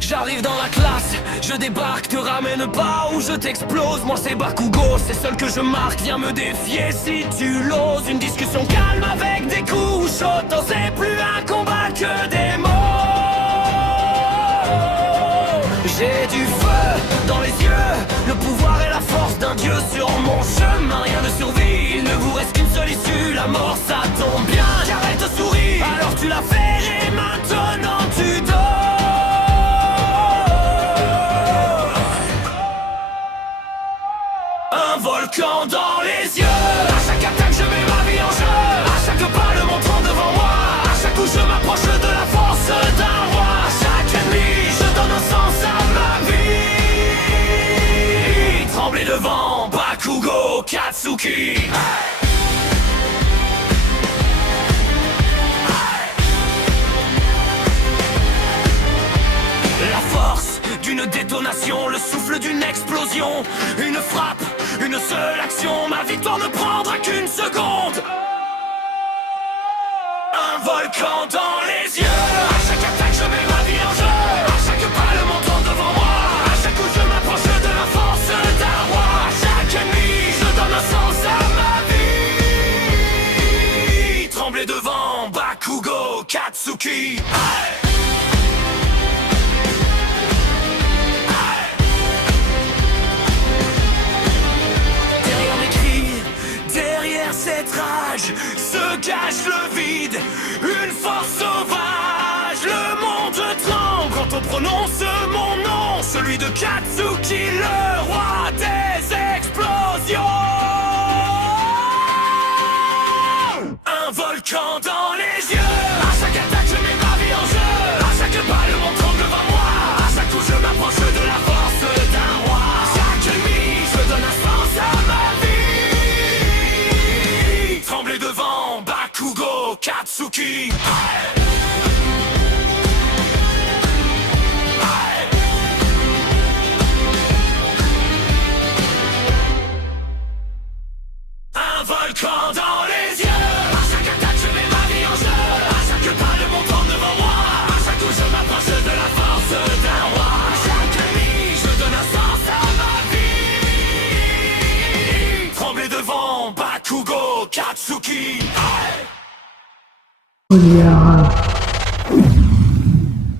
J'arrive dans la classe, je débarque, te ramène pas ou je t'explose. Moi c'est Bakugo, c'est seul que je marque, viens me défier si tu l'oses. Une discussion calme avec des coups chauds, c'est plus un combat que des mots. J'ai du feu dans les yeux, le pouvoir et la force d'un dieu sur mon chemin. Rien de survie, il ne vous reste qu'une seule issue, la mort ça tombe bien, car elle te sourit. Alors tu la fais et maintenant tu dors. Un volcan dans les yeux. À chaque attaque je mets ma vie en jeu. À chaque pas le montrant devant moi. À chaque coup je m'approche de la force d'un roi. À chaque ennemi je donne un sens à ma vie. Trembler devant Bakugo Katsuki. La force d'une détonation, le souffle d'une explosion, une frappe, une seule action, ma victoire ne prendra qu'une seconde. Un volcan dans les yeux. À chaque attaque je mets ma vie en jeu. À chaque pas le montant devant moi. À chaque coup je m'approche de la force d'un roi. À chaque ennemi je donne un sens à ma vie. Trembler devant Bakugo Katsuki. Cette rage se cache le vide, une force sauvage. Le monde tremble quand on prononce mon nom, celui de Katsuki, le roi des explosions. Un volcan dans les yeux. À chaque attaque je mets ma vie en jeu. À chaque pas le montrant devant moi. À chaque coup je m'approche de la force d'un roi. À chaque ennemi je donne un sens à ma vie. Trembler devant Bakugo Katsuki. Un volcan dans les yeux. À chaque attaque je mets ma vie en jeu. À chaque pas le montant devant moi. À chaque coup je m'approche de la force d'un roi. À chaque ennemi je donne un sens à ma vie. Trembler devant Bakugo Katsuki. Oliara.